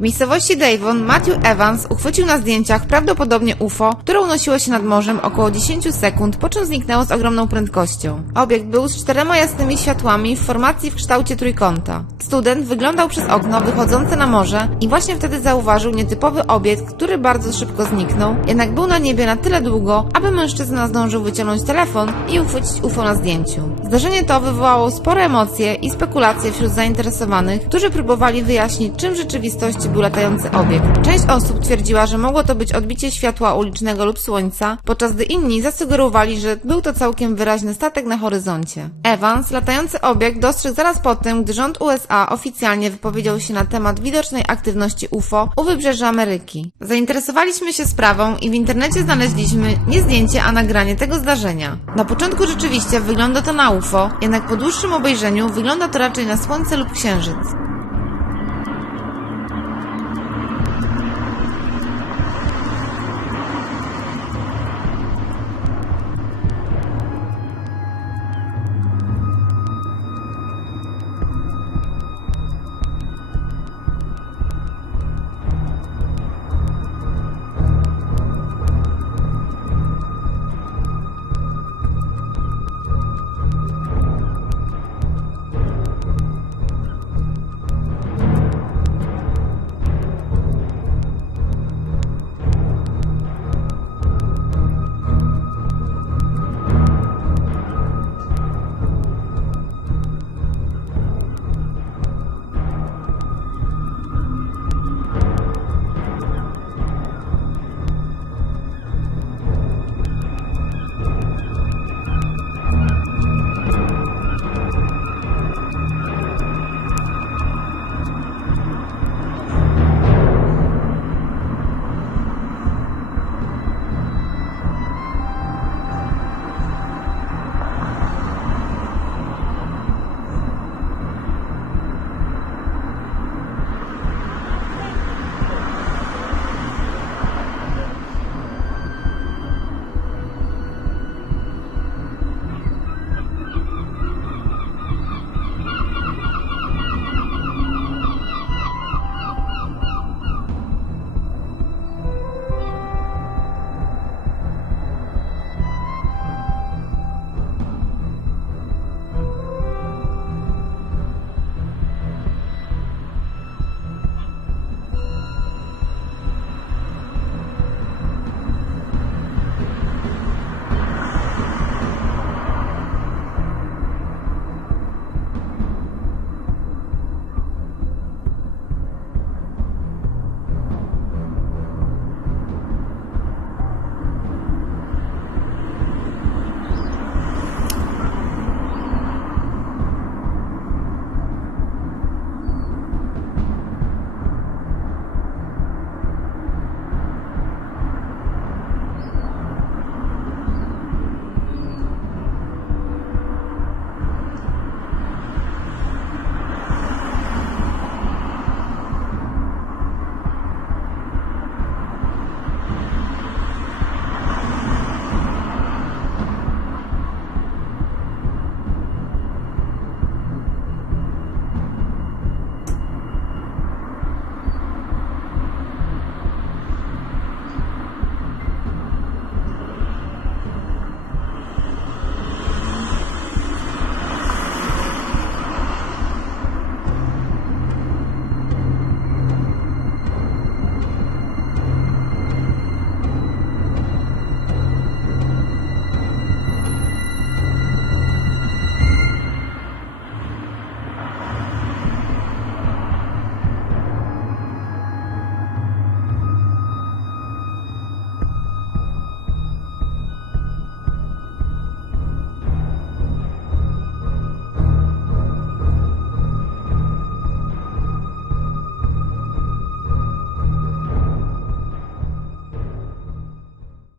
W miejscowości Davon Matthew Evans uchwycił na zdjęciach prawdopodobnie UFO, które unosiło się nad morzem około 10 sekund, po czym zniknęło z ogromną prędkością. Obiekt był z czterema jasnymi światłami w formacji w kształcie trójkąta. Student wyglądał przez okno wychodzące na morze i właśnie wtedy zauważył nietypowy obiekt, który bardzo szybko zniknął, jednak był na niebie na tyle długo, aby mężczyzna zdążył wyciągnąć telefon i uchwycić UFO na zdjęciu. Zdarzenie to wywołało spore emocje i spekulacje wśród zainteresowanych, którzy próbowali wyjaśnić, czym rzeczywistości był latający obiekt. Część osób twierdziła, że mogło to być odbicie światła ulicznego lub słońca, podczas gdy inni zasugerowali, że był to całkiem wyraźny statek na horyzoncie. Evans, latający obiekt, dostrzegł zaraz po tym, gdy rząd USA oficjalnie wypowiedział się na temat widocznej aktywności UFO u wybrzeża Ameryki. Zainteresowaliśmy się sprawą i w internecie znaleźliśmy nie zdjęcie, a nagranie tego zdarzenia. Na początku rzeczywiście wygląda to na UFO, jednak po dłuższym obejrzeniu wygląda to raczej na Słońce lub Księżyc.